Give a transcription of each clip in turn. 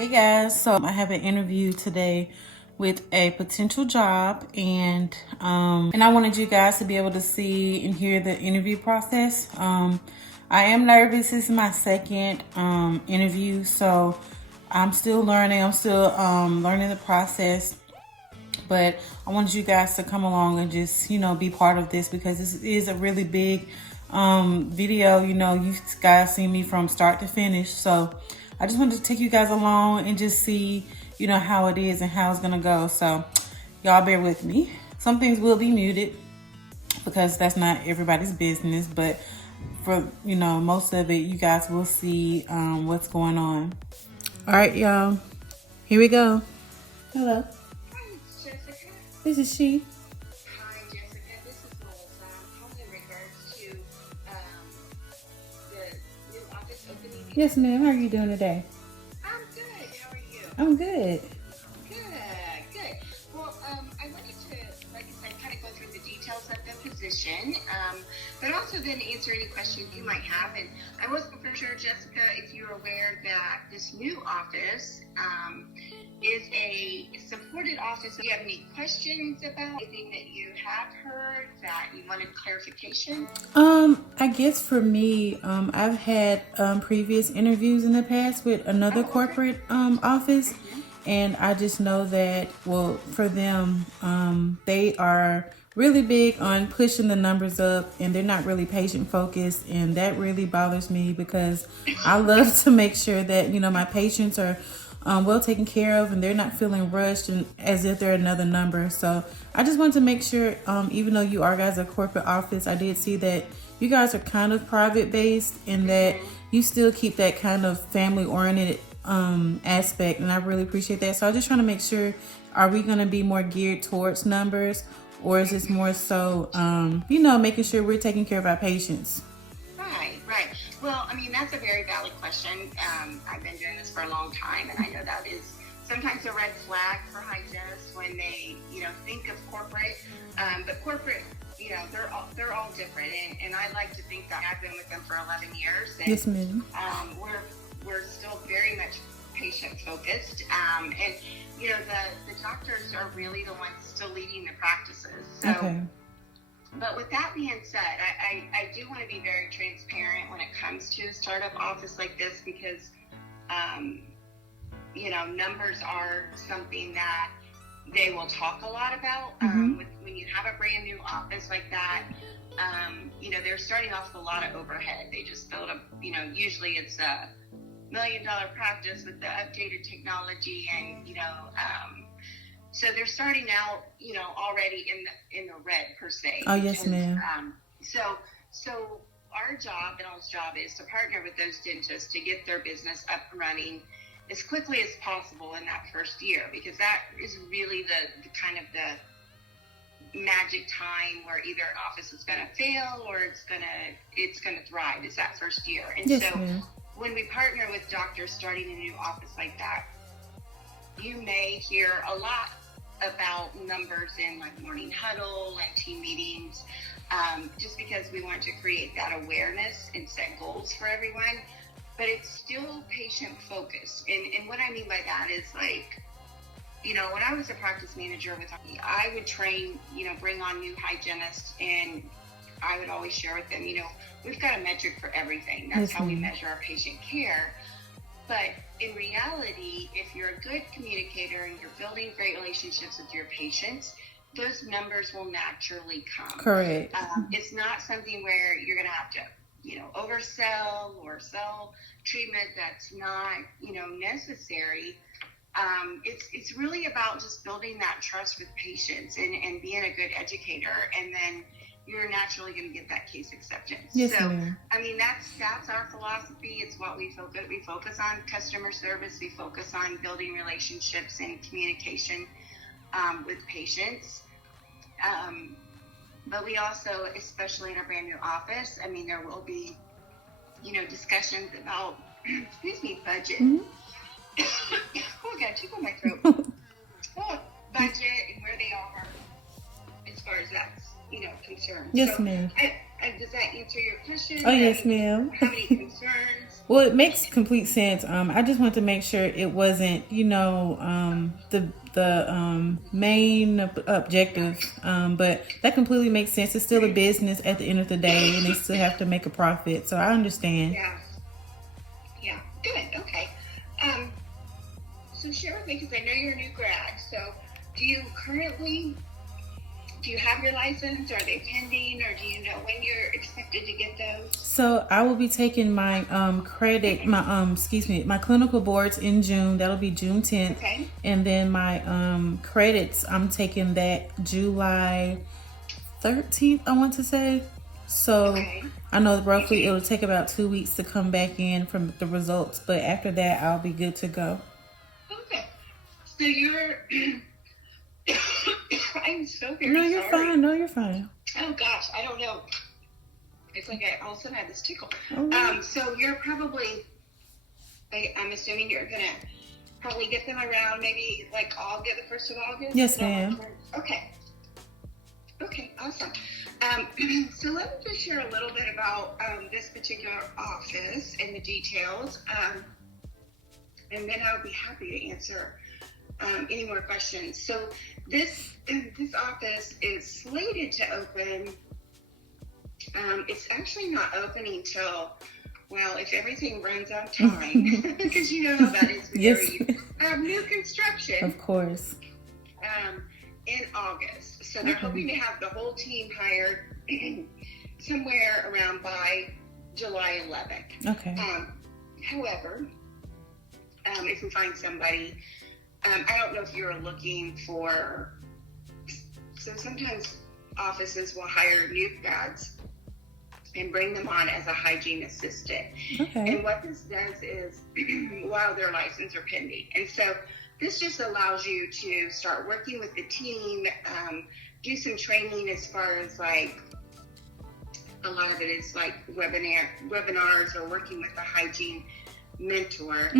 Hey guys, so I have an interview today with a potential job, and I wanted you guys to be able to see and hear the interview process. I am nervous. This is my second interview, so I'm still learning. I'm still learning the process, but I wanted you guys to come along and just be part of this, because this is a really big video. You guys see me from start to finish, so I just wanted to take you guys along and just see how it is and how it's gonna go. So y'all bear with me. Some things will be muted because that's not everybody's business, but for most of it, you guys will see what's going on. All right, y'all, here we go. Hello. Hi, Jessica. This is she. Hi, Jessica. This is Melissa. I'm calling in regards to the new office opening. Yes, ma'am. How are you doing today? I'm good. How are you? I'm good. Good. Well, I wanted to, like I said, kind of go through the details of the position, but also then answer any questions you might have. And I wasn't for sure, Jessica, if you're aware that this new office is a supported office. Do you have any questions about anything that you have heard that you wanted clarification? I guess for me, I've had previous interviews in the past with another corporate office, and I just know that, well, for them, they are really big on pushing the numbers up, and they're not really patient focused, and that really bothers me because I love to make sure that my patients are well taken care of, and they're not feeling rushed and as if they're another number. So I just wanted to make sure, even though you are guys a corporate office, I did see that you guys are kind of private based, and that you still keep that kind of family oriented aspect, and I really appreciate that. So I'm just trying to make sure, are we going to be more geared towards numbers, or is this more so making sure we're taking care of our patients? Right. Well, I mean, that's a very valid question. I've been doing this for a long time, and I know that is sometimes a red flag for hygienists when they, think of corporate. But corporate, they're all different, and I like to think that I've been with them for 11 years. And, yes, ma'am. We're still very much patient focused, and the doctors are really the ones still leading the practices. So. Okay. But with that being said, I do want to be very transparent when it comes to a startup office like this, because, numbers are something that they will talk a lot about. When you have a brand new office like that, they're starting off with a lot of overhead. They just build up, usually it's a $1 million practice with the updated technology, and, so they're starting out, already in the red per se. Oh, yes, ma'am. So our job, Dental's job, is to partner with those dentists to get their business up and running as quickly as possible in that first year, because that is really the kind of the magic time where either an office is going to fail or it's going to thrive. Is that first year. And yes, so ma'am. When we partner with doctors starting a new office like that, you may hear a lot about numbers in like morning huddle and team meetings, just because we want to create that awareness and set goals for everyone. But it's still patient focused. And what I mean by that is, like, when I was a practice manager I would train, bring on new hygienists, and I would always share with them, we've got a metric for everything. That's how we measure our patient care. But in reality, if you're a good communicator and you're building great relationships with your patients, those numbers will naturally come. Correct. It's not something where you're going to have to, oversell or sell treatment that's not, necessary. It's really about just building that trust with patients and being a good educator, and then you're naturally going to get that case acceptance. Yes, so, ma'am. I mean, that's our philosophy. It's what we focus. We focus on customer service. We focus on building relationships and communication with patients. But we also, especially in a brand new office, I mean, there will be, discussions about, budget. Oh, I got a tickle in my throat. Budget and where they are as far as that's, concerned. Yes, so, ma'am. does that answer your question? Oh, yes, ma'am. How many concerns? Well, it makes complete sense. I just wanted to make sure it wasn't, the main objective. But that completely makes sense. It's still a business at the end of the day, and they still have to make a profit. So I understand. Yeah. Good. Okay. So share with me, because I know you're a new grad. So do you have your license? Are they pending, or do you know when you're expected to get those? So I will be taking my my clinical boards in June. That'll be June 10th. Okay. And then my credits, I'm taking that July 13th, I want to say. So Okay. I know roughly it'll take about 2 weeks to come back in from the results, but after that I'll be good to go. Okay. So you're I'm so very No, you're sorry. fine. No, you're fine. Oh gosh, I don't know. It's like I all of a sudden had this tickle. Oh. So you're probably, I'm assuming you're gonna probably get them around maybe like the 1st of August? Yes, ma'am. Okay. Okay, awesome. So let me just share a little bit about this particular office and the details. And then I would be happy to answer any more questions. So this office is slated to open. It's actually not opening till, well, if everything runs on time, because you know how that is with new construction. Of course. In August. So they're hoping to have the whole team hired somewhere around by July 11th. Okay. However, if we find somebody, I don't know if you're looking for, so sometimes offices will hire new grads and bring them on as a hygiene assistant. Okay. And what this does is, while their license are pending. And so this just allows you to start working with the team, do some training as far as like, a lot of it is like webinars or working with a hygiene mentor,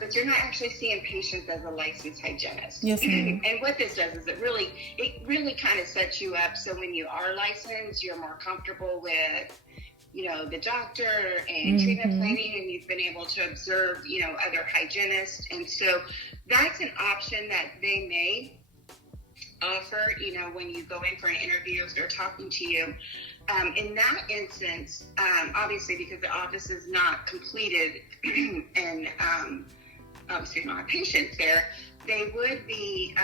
but you're not actually seeing patients as a licensed hygienist. Yes, ma'am. And what this does is it really kind of sets you up so when you are licensed, you're more comfortable with, the doctor and treatment planning, and you've been able to observe, other hygienists. And so that's an option that they may offer, when you go in for an interview, if they're talking to you. In that instance, obviously because the office is not completed and obviously not patients there, they would be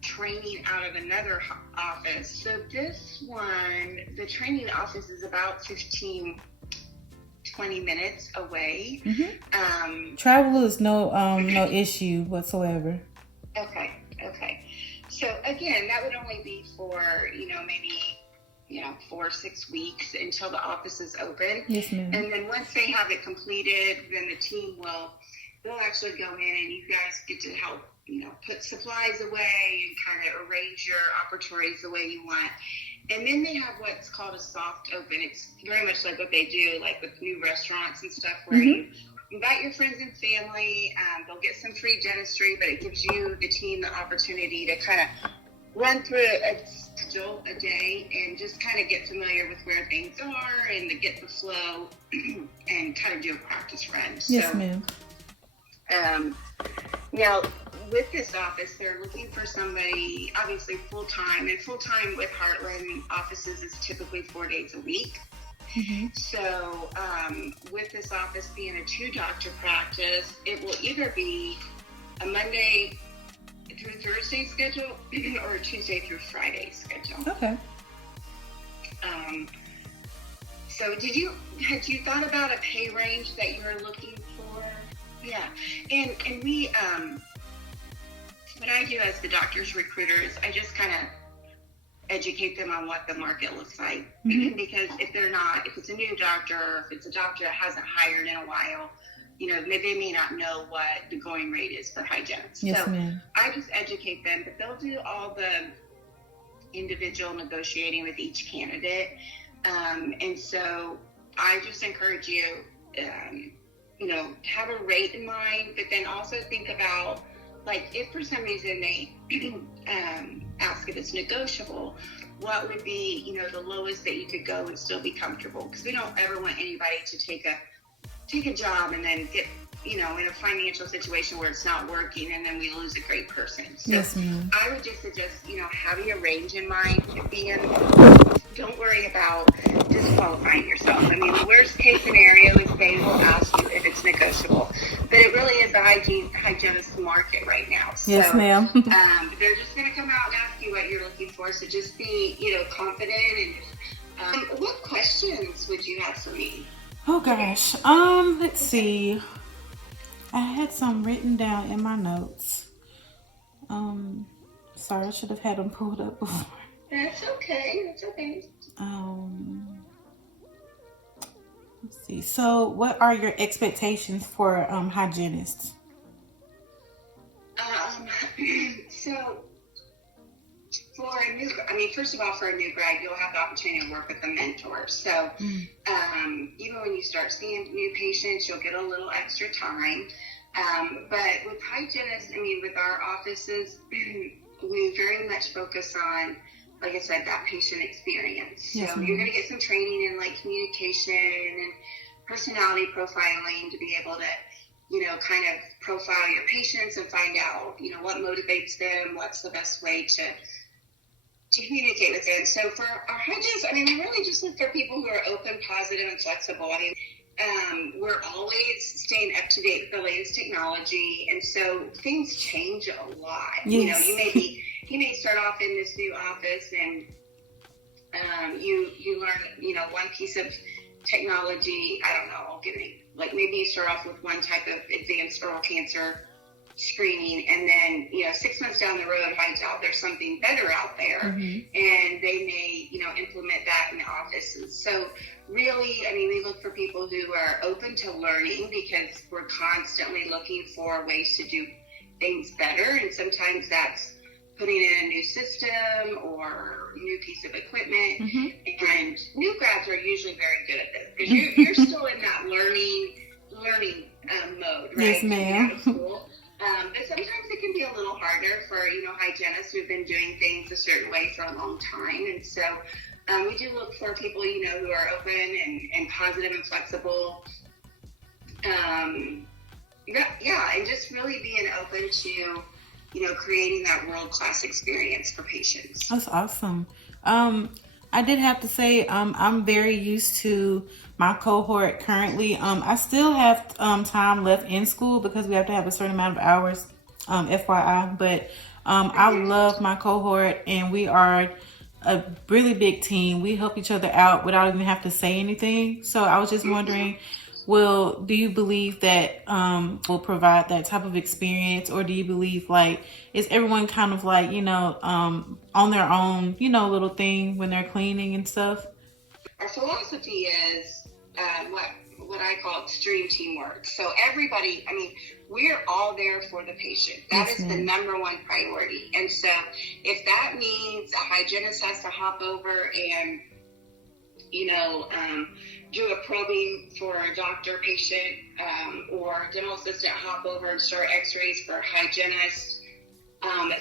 training out of another office. So this one, the training office is about 15-20 minutes away. Travel is no issue whatsoever. Okay. So again, that would only be for, maybe 4 or 6 weeks until the office is open. Yes, ma'am. And then once they have it completed, then the team they'll actually go in and you guys get to help, put supplies away and kind of arrange your operatories the way you want. And then they have what's called a soft open. It's very much like what they do, like with new restaurants and stuff, where you invite your friends and family. They'll get some free dentistry, but it gives you, the team, the opportunity to kind of run through a day and just kind of get familiar with where things are and to get the flow and kind of do a practice run. Yes, ma'am. Now, with this office, they're looking for somebody, obviously full-time, and full-time with Heartland offices is typically 4 days a week. So with this office being a 2-doctor practice, it will either be a Monday through Thursday schedule or a Tuesday through Friday schedule. Okay. So had you thought about a pay range that you were looking for? Yeah. And we, what I do as the doctor's recruiter is I just kind of educate them on what the market looks like. Because if it's a new doctor, or if it's a doctor that hasn't hired in a while, they may not know what the going rate is for hygienists. Yes, so ma'am. I just educate them, but they'll do all the individual negotiating with each candidate. And so I just encourage you, have a rate in mind, but then also think about, like, if for some reason they ask if it's negotiable, what would be, the lowest that you could go and still be comfortable? Because we don't ever want anybody to take a take a job and then get, in a financial situation where it's not working, and then we lose a great person. So Yes, ma'am. I would just suggest, having a range in mind. Don't worry about disqualifying yourself. I mean, the worst case scenario is they will ask you if it's negotiable. But it really is the hygienist market right now. So, yes, ma'am. they're just going to come out and ask you what you're looking for. So just be, confident. And what questions would you have for me? Oh gosh. Let's see. I had some written down in my notes. Sorry, I should have had them pulled up before. That's okay. That's okay. Let's see. So, what are your expectations for hygienists? So for first of all, for a new grad, you'll have the opportunity to work with a mentor. So, even when you start seeing new patients, you'll get a little extra time. But with hygienists, with our offices, we very much focus on, like I said, that patient experience. Yes, so ma'am. you're going to get some training in like communication and personality profiling to be able to, kind of profile your patients and find out, what motivates them, what's the best way to communicate with them. So for our hygienists, we really just look for people who are open, positive, and flexible. We're always staying up to date with the latest technology, and so things change a lot. Yes. You may start off in this new office, and you learn, one piece of technology. I don't know, maybe you start off with one type of advanced oral cancer screening, and then 6 months down the road finds out there's something better out there, and they may implement that in the offices. So really, we look for people who are open to learning, because we're constantly looking for ways to do things better, and sometimes that's putting in a new system or new piece of equipment. And new grads are usually very good at this, because you're still in that learning mode, right? Yes, ma'am. Out of school. But sometimes it can be a little harder for, hygienists who've been doing things a certain way for a long time. And so we do look for people, who are open and positive and flexible. And just really being open to, creating that world-class experience for patients. That's awesome. I did have to say, I'm very used to my cohort currently. I still have time left in school because we have to have a certain amount of hours, FYI. But I love my cohort, and we are a really big team. We help each other out without even have to say anything. So I was just wondering, do you believe that will provide that type of experience, or do you believe is everyone kind of on their own, little thing when they're cleaning and stuff? Our philosophy is what I call extreme teamwork. So everybody, we're all there for the patient. That is the number one priority. And so if that means a hygienist has to hop over and, do a probing for a doctor patient, or dental assistant hop over and start x-rays for a hygienist,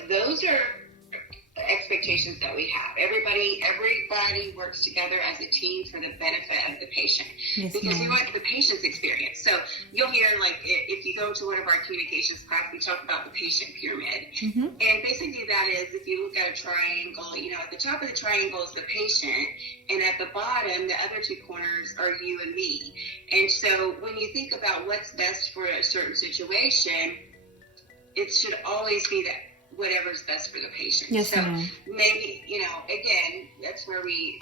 those are expectations that we have. Everybody works together as a team for the benefit of the patient, because we want the patient's experience. So you'll hear, if you go to one of our communications class, we talk about the patient pyramid. And basically that is, if you look at a triangle, at the top of the triangle is the patient, and at the bottom, the other two corners are you and me. And so when you think about what's best for a certain situation, it should always be that whatever's best for the patient. Yes, so ma'am. maybe, again, that's where we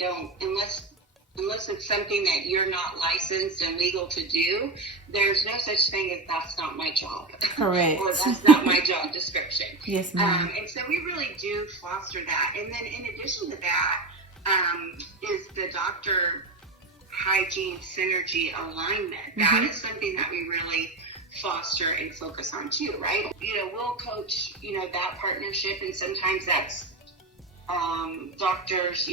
don't, unless it's something that you're not licensed and legal to do, there's no such thing as that's not my job. Correct. Or that's not my job description. Yes, ma'am. And so we really do foster that. And then in addition to that, is the doctor hygiene synergy alignment. That is something that we really foster and focus on too, right? We'll coach, that partnership, and sometimes that's doctors,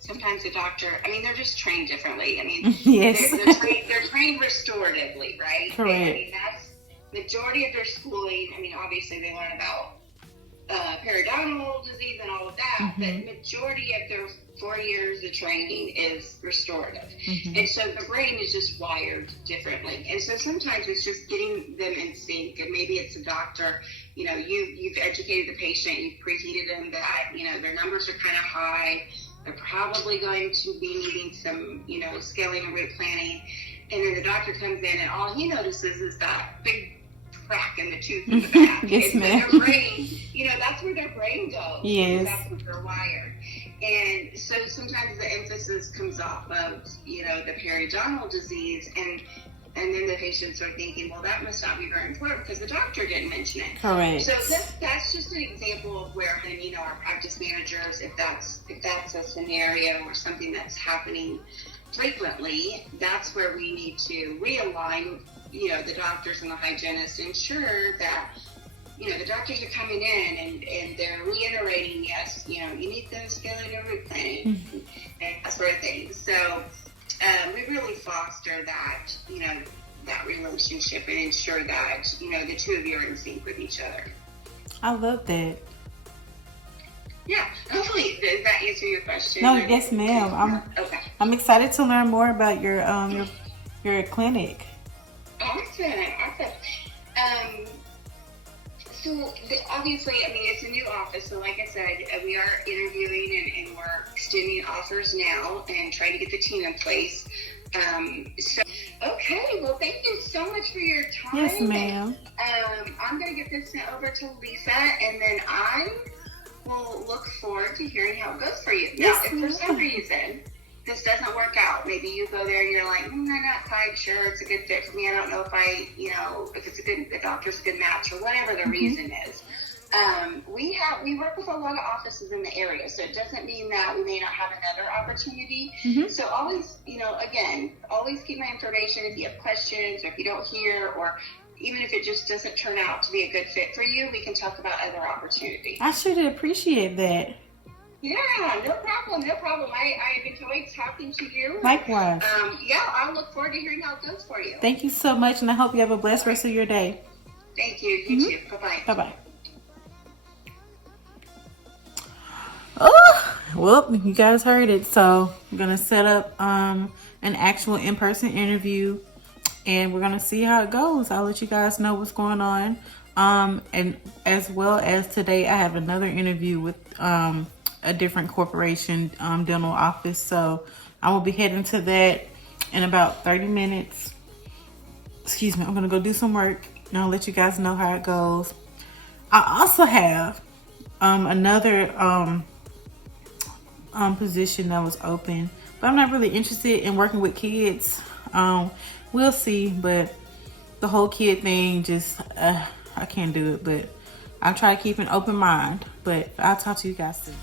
sometimes the doctor, they're just trained differently. Yes. They're trained restoratively, right? Correct. That's majority of their schooling. Obviously they learn about periodontal disease and all of that, but majority of their 4 years of training is restorative. And so the brain is just wired differently. And so sometimes it's just getting them in sync. And maybe it's a doctor, you know, you've educated the patient, you've preheated them that, you know, their numbers are kind of high. They're probably going to be needing some, you know, scaling and root planning. And then the doctor comes in and all he notices is that big crack in the tooth in the back. Yes, ma'am. Their brain, you know, that's where their brain goes. Yes. That's where they're wired. And so sometimes the emphasis comes off of, you know, the periodontal disease, and then the patients are thinking, well, that must not be very important because the doctor didn't mention it. Correct. So that's just an example of where, and you know, our practice managers, if that's a scenario or something that's happening frequently, that's where we need to realign, you know, the doctors and the hygienists, ensure that, you know, the doctors are coming in and they're reiterating, yes, you know, you need the scaling and root planning and that sort of thing. So we really foster that, you know, that relationship and ensure that, you know, the two of you are in sync with each other. I love that. Yeah, hopefully does that answer your question? No, yes, ma'am. I'm excited to learn more about your clinic. Awesome. So obviously, I mean, it's a new office. So like I said, we are interviewing and we're extending offers now and trying to get the team in place. Okay, well, thank you so much for your time. Yes, ma'am. I'm going to get this sent over to Lisa, and then I will look forward to hearing how it goes for you. Yes, now, if for some reason this doesn't work out, maybe you go there and you're like, I'm not quite sure it's a good fit for me. I don't know if if the doctor's a good match or whatever the reason is. We work with a lot of offices in the area, so it doesn't mean that we may not have another opportunity. So always, you know, again, always keep my information if you have questions or if you don't hear, or even if it just doesn't turn out to be a good fit for you, we can talk about other opportunities. I should appreciate that. Yeah, no problem. I've enjoyed talking to you. Likewise. I'll look forward to hearing how it goes for you. Thank you so much, and I hope you have a blessed rest of your day. Thank you. You too. Bye-bye. Bye-bye. Oh, well, you guys heard it. So I'm going to set up an actual in-person interview, and we're going to see how it goes. I'll let you guys know what's going on. And as well as today, I have another interview with a different corporation dental office. So I will be heading to that in about 30 minutes. Excuse me. I'm going to go do some work, and I'll let you guys know how it goes. I also have another position that was open, but I'm not really interested in working with kids. We'll see, but the whole kid thing, just I can't do it, but I'll try to keep an open mind. But I'll talk to you guys soon.